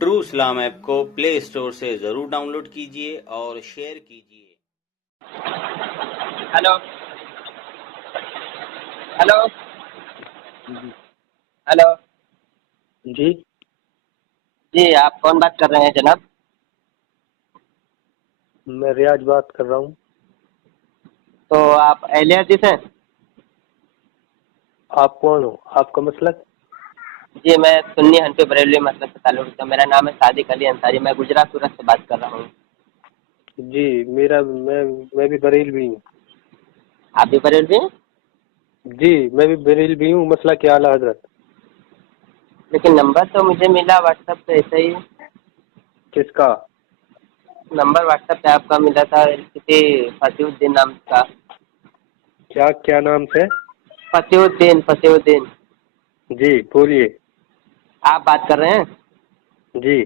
True Islam app کو پلے store سے ضرور ڈاؤن لوڈ کیجیے اور شیئر کیجیے۔ ہلو ہلو جی ہلو جی جی آپ کون بات کر رہے ہیں جناب؟ میں ریاض بات کر رہا ہوں۔ تو آپ اہل حدیث ہیں؟ آپ کون ہو؟ آپ کا مسلک؟ جی میں سنی حنفی بریلوی مسلک سے تعلق رکھتا ہوں۔ میرا نام ہے صادق علی انصاری، میں گجرات سورت سے بات کر رہا ہوں۔ جی میں بھی بریل بھی ہوں۔ آپ بھی بریلوی ہیں؟ جی میں بھی بریل بھی ہوں، مسلک کے اعلیٰ حضرت۔ لیکن نمبر تو مجھے ملا واٹس ایپ پہ ایسے ہی، کس کا؟ نمبر واٹس ایپ پہ آپ کا ملا تھا کسی فتح الدین نام کا۔ کیا نام سے؟ فتح الدین۔ جی بولیے۔ آپ بات کر رہے ہیں؟ جی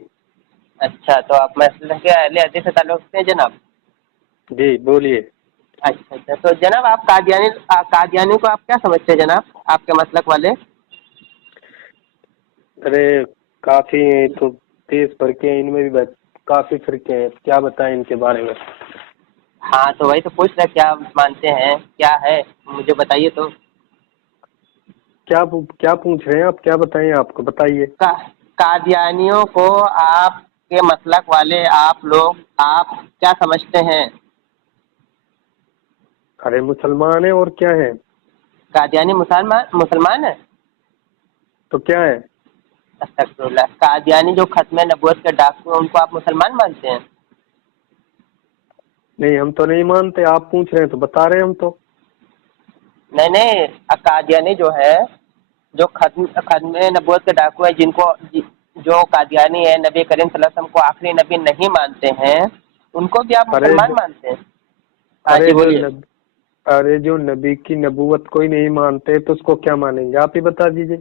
اچھا، تو آپ مسلک کے اہل حدیث سے تعلق رکھتے ہیں جناب؟ جی بولیے۔ اچھا، تو جناب آپ قادیانی کو آپ کیا سمجھتے ہیں جناب، آپ کے مسلک والے؟ ارے کافی ہیں تو 30 فرقے ہیں، ان میں بھی کافی فرقے ہیں، کیا بتائیں ان کے بارے میں؟ ہاں تو وہی تو پوچھ رہے کیا مانتے ہیں، کیا ہے مجھے بتائیے تو۔ کیا پوچھ رہے ہیں آپ؟ کیا بتائیں آپ کو؟ بتائیے۔ قادیانیوں کو آپ کے مسلک والے آپ کیا سمجھتے ہیں؟ ارے مسلمان ہیں اور کیا ہے؟ قادیانی مسلمان ہے؟ تو کیا ہے؟ استغفر اللہ، قادیانی جو ختم نبوت کے ڈاکو ہیں ان کو آپ مسلمان مانتے ہیں؟ نہیں ہم تو نہیں مانتے، آپ پوچھ رہے ہیں تو بتا رہے ہیں ہم تو۔ نہیں، قادیانی جو ہے، جو ختم نبوت کے ڈاکو ہیں، جو قادیانی ہے نبی کریم صلی اللہ علیہ وسلم کو آخری نبی نہیں مانتے ہیں، ان کو بھی آپ مسلمان مانتے ہیں؟ ہاں جی بولیے۔ جو نبی کی نبوت کوئی نہیں مانتے تو اس کو کیا مانیں گے؟ آپ ہی بتا دیجئے،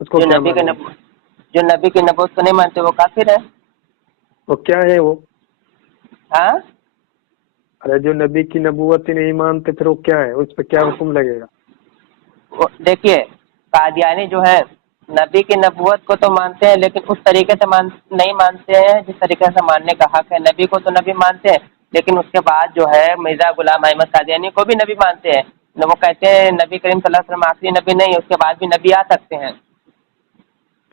اس کو کیا مانیں گے؟ جو نبی کی نبوت کو نہیں مانتے وہ کافر ہے؟ وہ کیا ہے وہ؟ ہاں، ارے جو نبی کی نبوت ہی نہیں مانتے پھر وہ کیا ہے؟ اس پہ کیا حکم لگے گا؟ دیکھیے قادیانی جو ہے نبی کی نبوت کو تو مانتے ہیں لیکن اس طریقے سے نہیں مانتے ہیں جس طریقے سے ماننے کا حق ہے۔ نبی کو تو نبی مانتے ہیں لیکن اس کے بعد جو ہے مرزا غلام احمد قادیانی کو بھی نبی مانتے ہیں۔ وہ کہتے ہیں نبی کریم صلی اللہ علیہ وسلم آخری نبی نہیں، اس کے بعد بھی نبی آ سکتے ہیں،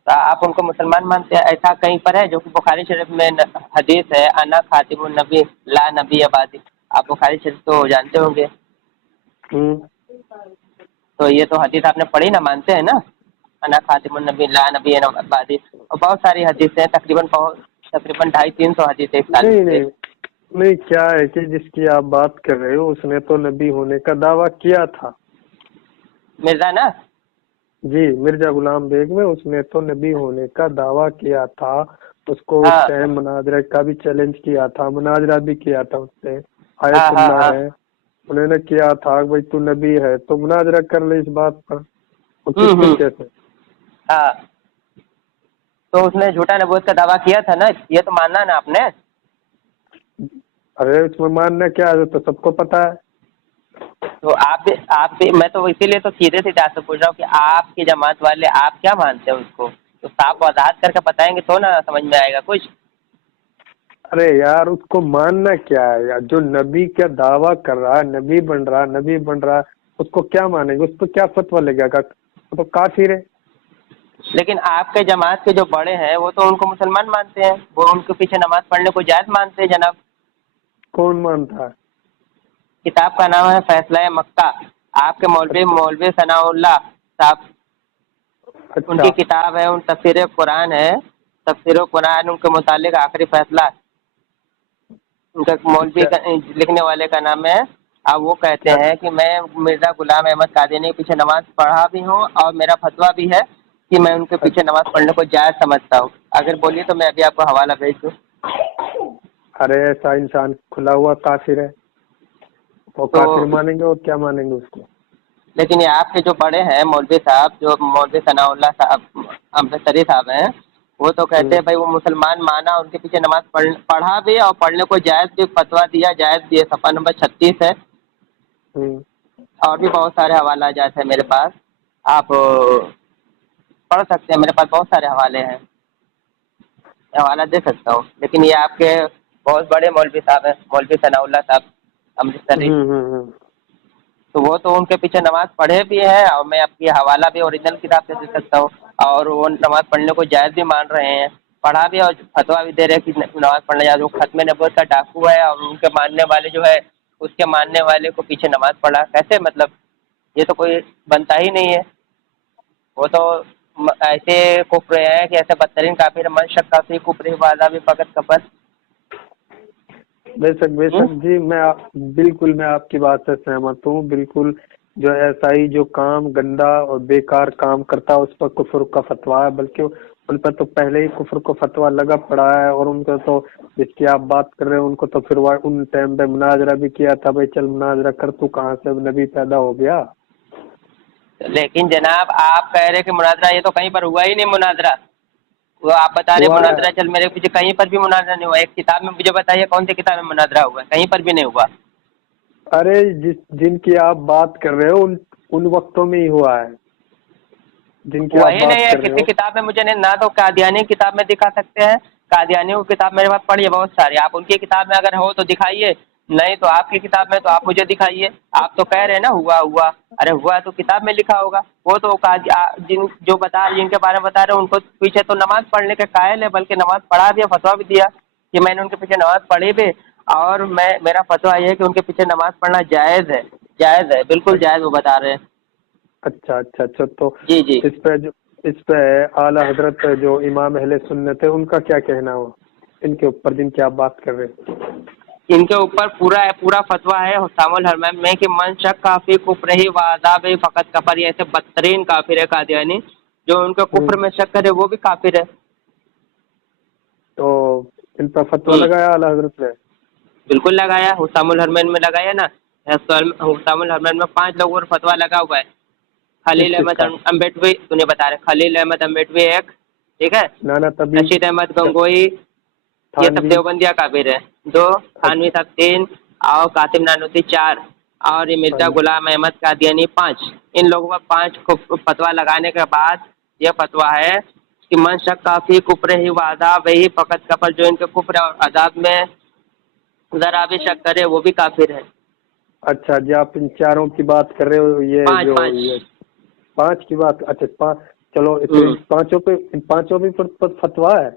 تو آپ ان کو مسلمان مانتے ہیں؟ ایسا کہیں پر ہے جو کہ بخاری شریف میں حدیث ہے، انا خاتم النبی لا نبی بعدی، آپ بخاری شریف تو جانتے ہوں گے؟ تو یہ تو حدیث آپ نے پڑھی نا، مانتے ہیں نا، انا خاتم النبی لا نبی بعدی، اور بہت ساری حدیث ہیں، تقریباً 250-300 حدیث ایک سال سے۔ نہیں کیا ہے کہ جس کی آپ بات کر رہے ہو اس نے تو نبی ہونے کا دعویٰ کیا تھا، مرزا نا؟ جی مرزا غلام بیگ میں اس نے تو نبی ہونے کا دعویٰ کیا تھا، اس کو اس ہاں ٹائم مناظرہ کا بھی چیلنج کیا تھا، مناظرہ بھی کیا تھا اس سے، آیت ہاں اللہ ہاں ہے انہوں نے کیا تھا بھائی تو نبی ہے تو مناظرہ کر لے اس بات پر، وہ کس طریقے سے؟ ہاں تو اس نے جھوٹا نبوت کا دعویٰ کیا تھا نا، یہ تو ماننا نا آپ نے۔ ارے اس میں ماننا کیا ہے، تو سب کو پتا ہے۔ تو آپ بھی میں تو اسی لیے تو سیدھے سیدھے آپ سے پوچھ رہا ہوں کہ آپ کی جماعت والے آپ کیا مانتے ہیں اس کو، تو صاف وضاحت کر کے بتائیں گے تو نا سمجھ میں آئے گا کچھ۔ ارے یار اس کو ماننا کیا ہے یار، جو نبی کا دعویٰ کر رہا ہے، نبی بن رہا اس کو کیا مانیں گے؟ اس پہ کیا فتویٰ لگے گا؟ وہ تو کافر ہے۔ لیکن آپ کے جماعت کے جو بڑے ہیں وہ تو ان کو مسلمان مانتے ہیں، وہ ان کے پیچھے نماز پڑھنے کو جائز مانتے ہیں جناب۔ کون مانتا ہے؟ کتاب کا نام ہے فیصلہ مکہ، آپ کے مولوی ثناء اللہ صاحب، ان اچھا کی کتاب ہے، ان تفسیر قرآن ہے، تفسیر قرآن ان کے متعلق آخری فیصلہ، ان کا مولوی اچھا لکھنے والے کا نام ہے۔ اب وہ کہتے ہیں کہ میں مرزا غلام احمد قادیانی کے پیچھے نماز پڑھا بھی ہوں اور میرا فتویٰ بھی ہے کہ میں ان کے پیچھے نماز پڑھنے کو جائز سمجھتا ہوں، اگر بولیے تو میں ابھی آپ کو حوالہ بھیج دوں۔ ارے ایسا انسان کھلا ہوا کافر ہے، وہ تو کافر مانیں گے اور کیا مانیں گے اس کو؟ لیکن یہ آپ کے جو بڑے ہیں مولوی صاحب، جو مولوی ثناء اللہ صاحب امرتسری صاحب ہیں، وہ تو کہتے ہیں بھائی وہ مسلمان مانا، ان کے پیچھے نماز پڑھا بھی اور پڑھنے کو جائز بھی، فتویٰ دیا جائز بھی ہے، صفحہ نمبر 36 ہے، اور بھی بہت سارے حوالہ جات ہیں میرے پاس، آپ پڑھ سکتے ہیں، میرے پاس بہت سارے حوالے ہیں۔ حوالہ دے سکتا ہوں، لیکن یہ آپ کے بہت بڑے مولوی صاحب ہیں، مولوی ثناء اللہ صاحب امرتسری، ہوں تو وہ تو ان کے پیچھے نماز پڑھے بھی ہیں، اور میں آپ کی حوالہ بھی اوریجنل کتاب سے دے سکتا ہوں، اور وہ نماز پڑھنے کو جائز بھی مان رہے ہیں، پڑھا بھی اور فتویٰ بھی دے رہے ہیں کہ نماز پڑھنا جائز، وہ ختم نبوت کا ڈاکو ہے، اور ان کے ماننے والے جو ہے اس کے ماننے والے کو پیچھے نماز پڑھا، کیسے مطلب یہ تو کوئی بنتا ہی نہیں ہے، وہ تو ایسے کفر ہیں کہ ایسے بدترین کافر، من شک کافی کفر وعدہ بھی فقط کفر۔ بے شک جی، بالکل میں آپ کی بات سے سہمت ہوں، بالکل جو ایسا ہی جو کام گندا اور بیکار کام کرتا ہے اس پر کفر کا فتویٰ ہے، بلکہ ان پر تو پہلے ہی کفر کو فتویٰ لگا پڑا ہے، اور ان کو تو جس کی آپ بات کر رہے ہیں ان کو تو پھر ان ٹائم پہ مناظرہ بھی کیا تھا، بھائی چل مناظرہ کر، تو کہاں سے نبی پیدا ہو گیا؟ لیکن جناب آپ کہہ رہے کہ مناظرہ، یہ تو کہیں پر ہوا ہی نہیں مناظرہ، وہ آپ بتا رہے ہوا ہے۔ مناظرہ چل، میرے پیچھے کہیں پر بھی مناظرہ نہیں ہوا، ایک کتاب میں مجھے بتائیے کون سی کتاب میں مناظرہ ہوا ہے؟ کہیں پر بھی نہیں ہوا۔ ارے جن کی آپ بات کر رہے ہو ان وقتوں میں ہی ہوا ہے، جن کی آپ وہی نہیں بات ہے، کر رہے کسی ہو۔ کتاب میں مجھے نہیں، نہ تو قادیانی کتاب میں دکھا سکتے ہیں، قادیانی کی کتاب میرے پاس پڑھی ہے بہت ساری، آپ ان کی کتاب میں اگر ہو تو دکھائیے، نہیں تو آپ کی کتاب میں تو آپ مجھے دکھائیے، آپ تو کہہ رہے ہیں نا ہوا، ارے ہوا تو کتاب میں لکھا ہوگا، وہ تو جن کے بارے میں بتا رہے ہیں ان کو پیچھے تو نماز پڑھنے کے قائل ہے، بلکہ نماز پڑھا دیا، فتویٰ بھی دیا کہ میں نے ان کے پیچھے نماز پڑھی بھی، اور میرا فتویٰ یہ ہے کہ ان کے پیچھے نماز پڑھنا جائز ہے، بالکل جائز، وہ بتا رہے ہیں۔ اچھا تو جی جی، اس پہ اعلی حضرت جو امام اہل سنت ہے ان کا کیا کہنا ہو ان کے اوپر جن کی آپ بات کر رہے ہیں؟ ان کے اوپر پورا فتویٰ ہے حسام الحرمین میں کہ من شک کافی کفر ہی وعذاب فقط کفر، یہ ایسے بدترین کافر ہے قادیانی، جو ان کے کفر میں شک کرے وہ بھی کافر ہے۔ تو ان پر فتویٰ لگایا اعلی حضرت نے؟ بالکل لگایا، حسام الحرمین میں لگایا نا، حسام الحرمین میں 5 لوگوں پر فتویٰ لگا ہوا ہے، کس خلیل کس احمد کا؟ امبیڈوی، تمہیں بتا رہے خلیل احمد امبیڈوی ایک، ٹھیک ہے، نانا طبیب رشید احمد گنگوئی، یہ سب تھانوی؟ دیوبندیہ کافر ہے، 2 تھانوی صاحب 3، اور قاسم نانوتوی 4، اور یہ مرزا غلام احمد قادیانی 5، ان لوگوں پر 5 کو فتویٰ لگانے کے بعد یہ فتویٰ ہے کہ من شک کافی کفر ہی و عذاب ہی فقط کفر، جو ان کے کفر اور عذاب میں ذرا بھی شک کرے وہ بھی کافر ہے۔ اچھا جی، آپ ان چاروں کی بات کر رہے ہو، یہ 5 یہ 5 کی بات، اچھا چلو تو ان پانچوں پہ فتویٰ ہے،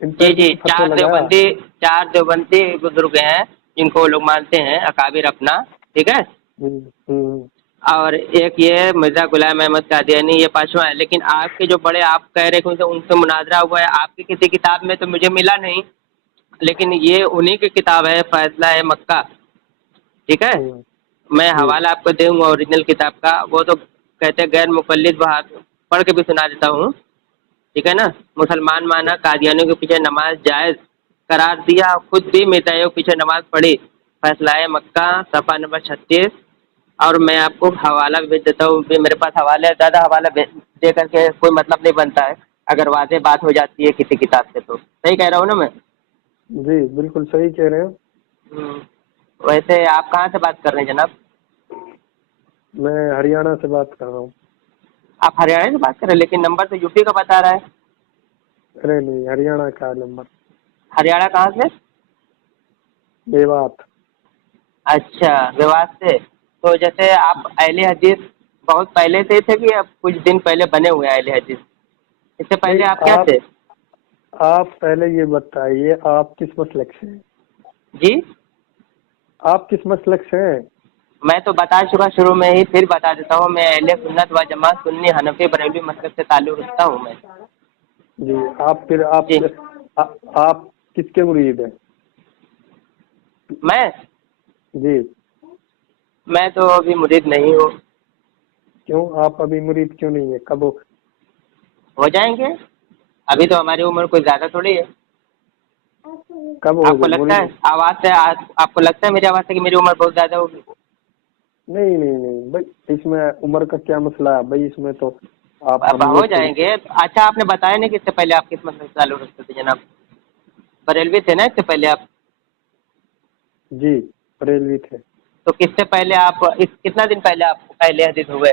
ان جی پر بھی جی، تو فتویٰ لگایا؟ 4 دیوبندی بزرگ ہیں جن کو وہ لوگ مانتے ہیں اکابر اپنا، ٹھیک ہے، اور ایک یہ مرزا غلام احمد قادیانی، یہ 5واں ہے، لیکن آپ کے جو بڑے آپ کہہ رہے کہ ان سے مناظرہ ہوا ہے، آپ کی کسی کتاب میں تو مجھے ملا نہیں، لیکن یہ انہی کی کتاب ہے، فیصلہ ہے مکہ، ٹھیک ہے، میں جی حوالہ آپ کو دوں گا اوریجنل کتاب کا، وہ تو کہتے ہیں غیر مقلد پڑھ کے بھی سنا دیتا ہوں، ٹھیک ہے نا، مسلمان مانا قادیانیوں کے پیچھے نماز جائز قرار دیا، خود بھی مرزائیوں کے پیچھے نماز پڑھی، فیصلہ مکہ صفحہ نمبر 36، اور میں آپ کو حوالہ بھی بھیج دیتا ہوں، میرے پاس حوالے زیادہ حوالہ دے کر کے کوئی مطلب نہیں بنتا ہے، اگر واضح بات ہو جاتی ہے کسی کتاب سے تو صحیح کہہ رہا ہوں نا میں؟ جی بالکل صحیح کہہ رہے ہیں۔ ویسے آپ کہاں سے بات کر رہے ہیں جناب؟ میں ہریانہ سے بات کر رہا ہوں۔ آپ ہریانہ سے بات کر رہے ہیں، لیکن نمبر تو یو پی کا بتا رہا ہے۔ ارے نہیں، ہریانہ کا نمبر۔ ہریانہ کہاں سے؟ میوات۔ اچھا، میوات سے، تو جیسے آپ اہل حدیث بہت پہلے سے تھے کہ اب کچھ دن پہلے بنے ہوئے ہیں اہل حدیث؟ اس سے پہلے آپ کیا تھے؟ آپ پہلے یہ بتائیے آپ کس مسلک سے ہیں؟ جی، آپ کس مسلک سے ہیں؟ میں تو بتا چکا شروع میں ہی، پھر بتا دیتا ہوں، میں اہل سنت و جماعت سنی حنفی بریلوی مسلک سے تعلق رکھتا ہوں میں۔ جی، آپ پھر جی، آپ کس کے مرید ہیں؟ جی، میں تو ابھی مرید نہیں ہوں۔ کیوں آپ ابھی مرید کیوں نہیں ہے؟ کب ہو جائیں گے، ابھی تو ہماری عمر کوئی زیادہ تھوڑی ہے۔ کب آپ ہو کو گئے لگتا مرید؟ ہے آواز سے، آپ کو لگتا ہے میری آواز سے کہ میری عمر بہت زیادہ ہوگی؟ نہیں بھائی، اس میں عمر کا کیا مسئلہ ہے بھائی، اس میں تو آپ اب ہم ہو لوگ تو جائیں گے۔ اچھا، آپ نے بتایا نہیں کہ اس سے پہلے آپ کس مسئلے سے تعلق رکھتے تھے جناب؟ بریلوی تھے نا اس سے پہلے آپ؟ جی بریلوی تھے۔ تو کس سے پہلے آپ، کتنا دن پہلے آپ اہل حدیث ہوئے؟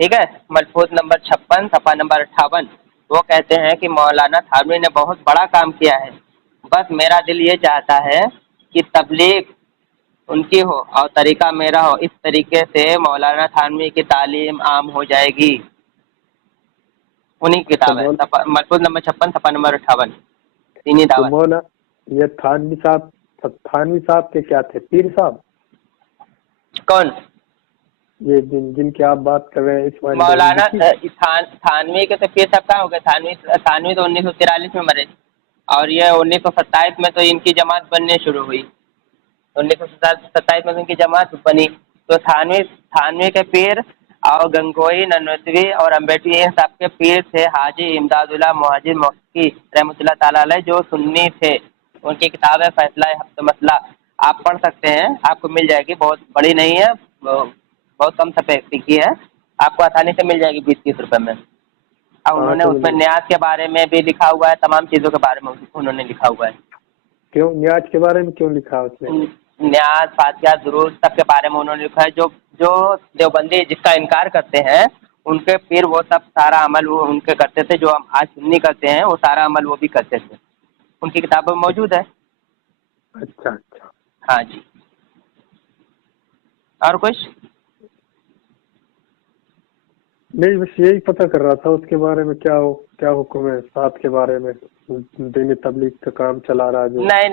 ٹھیک ہے، ملفوظ نمبر 56 صفحہ نمبر 58. وہ کہتے ہیں کہ مولانا تھانوی نے بہت بڑا کام کیا ہے، بس میرا دل یہ چاہتا ہے کہ تبلیغ ان کی ہو اور طریقہ میرا ہو، اس طریقے سے مولانا تھانوی کی تعلیم عام ہو جائے گی. انہیں کی اچھا کتاب ہے، ملفوظ نمبر 56 صفحہ نمبر 58. دینی تو دعوت. مولا یہ تھانوی صاحب کے کیا تھے؟ پیر صاحب؟ کون؟ یہ جن کی آپ بات کر رہے ہیں اسماعیل مولانا دیوبندی کی؟ تھانوی کے تو پیر صاحب کہاں ہو گئے؟ تھانوی تو 1943 میں مرے، اور یہ 1927 میں تو ان کی جماعت بننے شروع ہوئی. 1927 میں ان کی جماعت بنی. تو تھانوی کے پیر اور گنگوئی، ننوتوی اور امبیڈوی ان سب کے پیر تھے حاجی امداد اللہ مہاجر مکی رحمۃ اللہ تعالی علیہ، جو سنی تھے. ان کی کتاب ہے فیصلہ ہفت مسئلہ، آپ پڑھ سکتے ہیں، آپ کو مل جائے گی. بہت بڑی نہیں ہے، بہت کم صفحے کی ہے، آپ کو آسانی سے مل جائے گی 20-30 روپے میں. اور کہاں انہوں نے سے اس میں ملے؟ نیاز کے بارے میں بھی لکھا ہوا ہے، تمام چیزوں کے بارے میں انہوں نے لکھا ہوا ہے. کیوں نیاز کے بارے میں کیوں لکھا اس نے؟ نیاز، فاتحہ، درود سب کے بارے میں انہوں نے لکھا ہے. جو دیوبندی جس کا انکار کرتے ہیں ان کے پیر وہ سب سارا عمل وہ ان کے کرتے تھے، جو ہم آج سنی کرتے ہیں وہ سارا عمل وہ بھی کرتے تھے. ان کی کتابیں موجود ہے. اچھا اچھا. ہاں جی. اور کچھ؟ نہیں، بس یہی پتہ کر رہا تھا اس کے بارے میں، کیا حکم ہے ساتھ کے بارے میں، دینی تبلیغ کا کام چلا رہا جو. نہیں،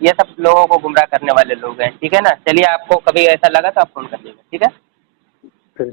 یہ سب لوگوں کو گمراہ کرنے والے لوگ ہیں. ٹھیک ہے نا. چلیے، آپ کو کبھی ایسا لگا تو آپ فون کر لیجیے. ٹھیک ہے. پھر